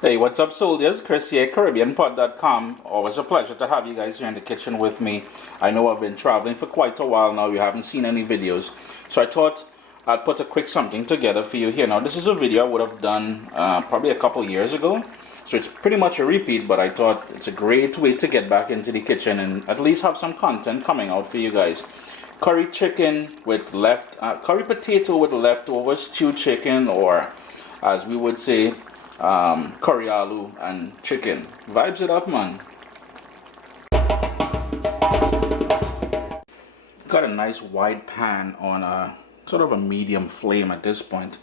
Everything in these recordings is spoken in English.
Hey, what's up, soldiers? Chris here, caribbeanpot.com. Always a pleasure to have you guys here in the kitchen with me. I know I've been traveling for quite a while now. You haven't seen any videos. So I thought I'd put a quick something together for you here. Now, this is a video I would have done probably a couple years ago. So it's pretty much a repeat, but I thought it's a great way to get back into the kitchen and at least have some content coming out for you guys. Curry chicken with curry potato with leftover stewed chicken, or as we would say, curry aloo and chicken. Vibes it up, man. Got a nice wide pan on a sort of a medium flame at this point,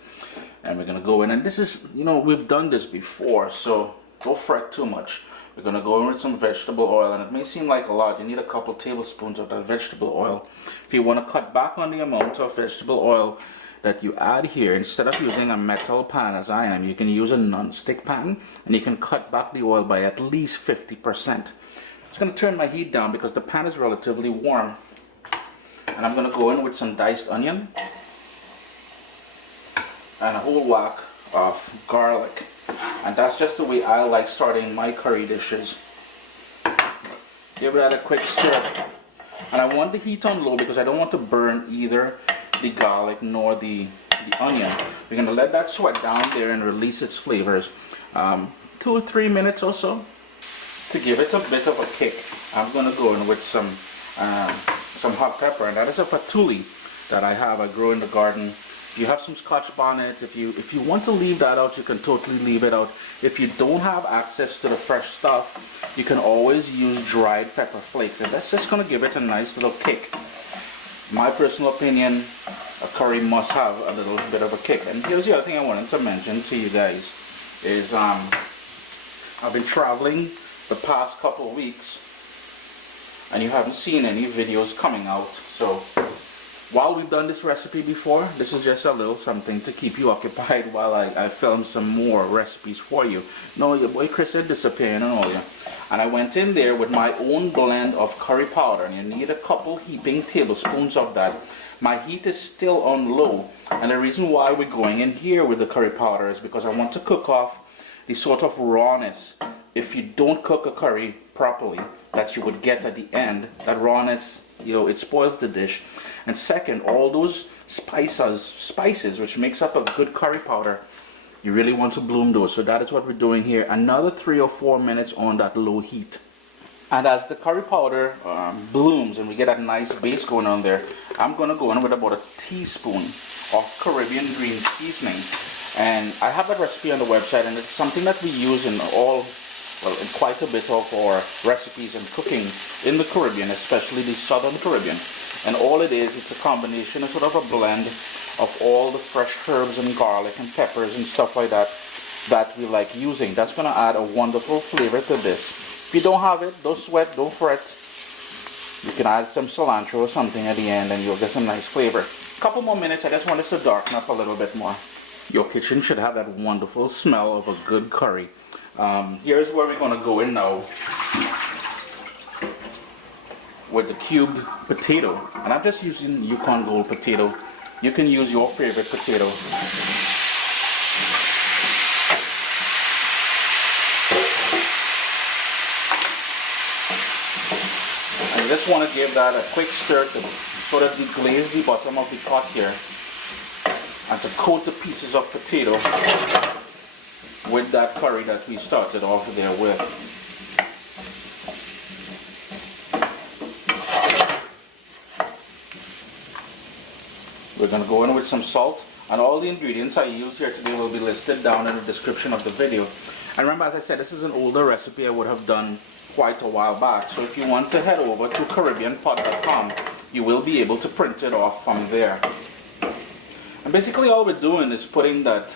and we're gonna go in, and this is, we've done this before, so don't fret too much. We're gonna go in with some vegetable oil, and it may seem like a lot. You need a couple tablespoons of that vegetable oil. If you want to cut back on the amount of vegetable oil that you add here, instead of using a metal pan as I am, you can use a non-stick pan, and you can cut back the oil by at least 50%. I'm just going to turn my heat down because the pan is relatively warm, and I'm going to go in with some diced onion and a whole whack of garlic, and that's just the way I like starting my curry dishes. Give that a quick stir, and I want the heat on low because I don't want to burn either the garlic nor the onion. We're going to let that sweat down there and release its flavors 2 or 3 minutes or so. To give it a bit of a kick, I'm going to go in with some hot pepper, and that is a patchouli that I grow in the garden. You have some scotch bonnet. If you want to leave that out, you can totally leave it out. If you don't have access to the fresh stuff, you can always use dried pepper flakes, and that's just going to give it a nice little kick. My personal opinion, a curry must have a little bit of a kick. And here's the other thing I wanted to mention to you guys is I've been traveling the past couple of weeks, and you haven't seen any videos coming out. So while we've done this recipe before, this is just a little something to keep you occupied while I film some more recipes for you. No, your boy Chris is disappearing and all, yeah. And I went in there with my own blend of curry powder, and you need a couple heaping tablespoons of that. My heat is still on low, and the reason why we're going in here with the curry powder is because I want to cook off the sort of rawness. If you don't cook a curry properly, that you would get at the end, that rawness, it spoils the dish. And second, all those spices which makes up a good curry powder, you really want to bloom those. So that is what we're doing here. Another 3 or 4 minutes on that low heat. And as the curry powder blooms and we get that nice base going on there, I'm going to go in with about a teaspoon of Caribbean green seasoning. And I have that recipe on the website, and it's something that we use in quite a bit of our recipes and cooking in the Caribbean, especially the Southern Caribbean. And all it is, it's a combination, a sort of a blend of all the fresh herbs and garlic and peppers and stuff like that that we like using. That's going to add a wonderful flavor to this. If you don't have it, don't sweat, don't fret. You can add some cilantro or something at the end, and you'll get some nice flavor. A couple more minutes, I just want this to darken up a little bit more. Your kitchen should have that wonderful smell of a good curry. Here's where we're going to go in now with the cubed potato, and I'm just using Yukon Gold potato. You can use your favorite potato. And you just want to give that a quick stir to sort of deglaze the bottom of the pot here, and to coat the pieces of potato with that curry that we started off there with. We're going to go in with some salt, and all the ingredients I use here today will be listed down in the description of the video. And remember, as I said, this is an older recipe I would have done quite a while back. So if you want to head over to caribbeanpot.com, you will be able to print it off from there. And basically all we're doing is putting that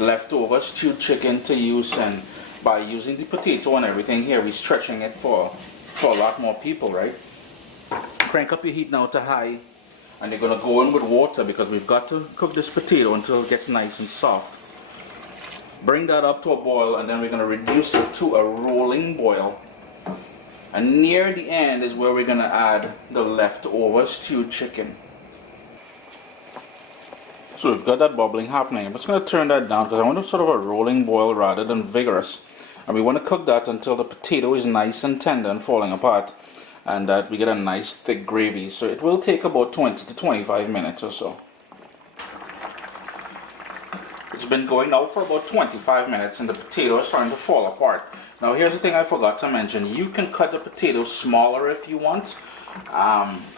leftover stewed chicken to use, and by using the potato and everything here, we're stretching it for a lot more people, right? Crank up your heat now to high, and you're going to go in with water because we've got to cook this potato until it gets nice and soft. Bring that up to a boil, and then we're going to reduce it to a rolling boil. And near the end is where we're going to add the leftover stewed chicken. So we've got that bubbling happening. I'm just going to turn that down because I want sort of a rolling boil rather than vigorous. And we want to cook that until the potato is nice and tender and falling apart, and that we get a nice thick gravy. So it will take about 20 to 25 minutes or so. It's been going now for about 25 minutes and the potato is starting to fall apart. Now here's the thing I forgot to mention. You can cut the potato smaller if you want,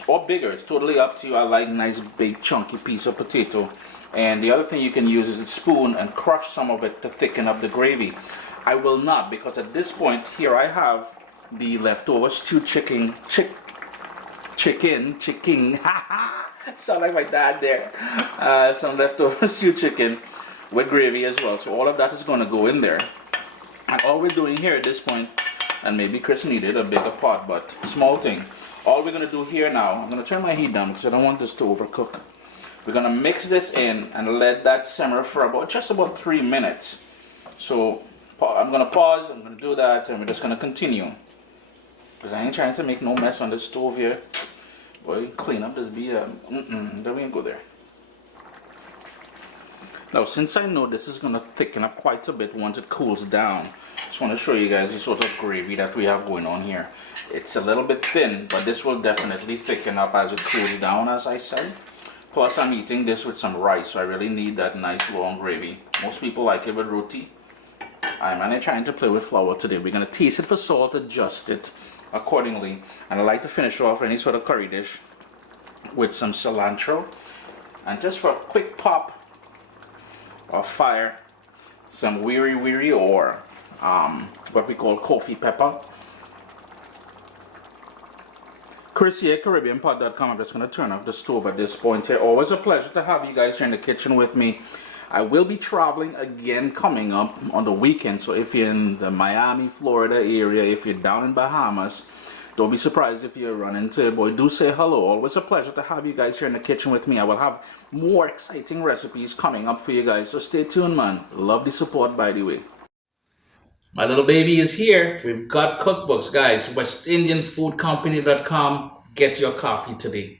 or bigger. It's totally up to you. I like nice big chunky piece of potato. And the other thing you can use is a spoon and crush some of it to thicken up the gravy. I will not, because at this point here I have the leftover stewed chicken, sound like my dad there. Some leftover stewed chicken with gravy as well. So all of that is going to go in there. And all we're doing here at this point, and maybe Chris needed a bigger pot, but small thing. All we're going to do here now, I'm going to turn my heat down because I don't want this to overcook. We're going to mix this in and let that simmer for just about 3 minutes. So I'm going to pause, I'm going to do that, and we're just going to continue. Because I ain't trying to make no mess on the stove here. Boy, clean up this beer. Don't even go there. Now, since I know this is going to thicken up quite a bit once it cools down, I just want to show you guys the sort of gravy that we have going on here. It's a little bit thin, but this will definitely thicken up as it cools down, as I said. Plus, I'm eating this with some rice, so I really need that nice long gravy. Most people like it with roti. I'm only trying to play with flour today. We're going to taste it for salt, adjust it accordingly. And I like to finish off any sort of curry dish with some cilantro. And just for a quick pop of fire, some weary or what we call coffee pepper. Chris here, caribbeanpot.com. I'm just going to turn off the stove at this point here. Always a pleasure to have you guys here in the kitchen with me. I will be traveling again coming up on the weekend, so if you're in the Miami, Florida area, if you're down in Bahamas, don't be surprised if you run into it. Boy, do say hello. Always a pleasure to have you guys here in the kitchen with me. I will have more exciting recipes coming up for you guys, so stay tuned, man. Love the support, by the way. My little baby is here. We've got cookbooks, guys. WestIndianFoodCompany.com. Get your copy today.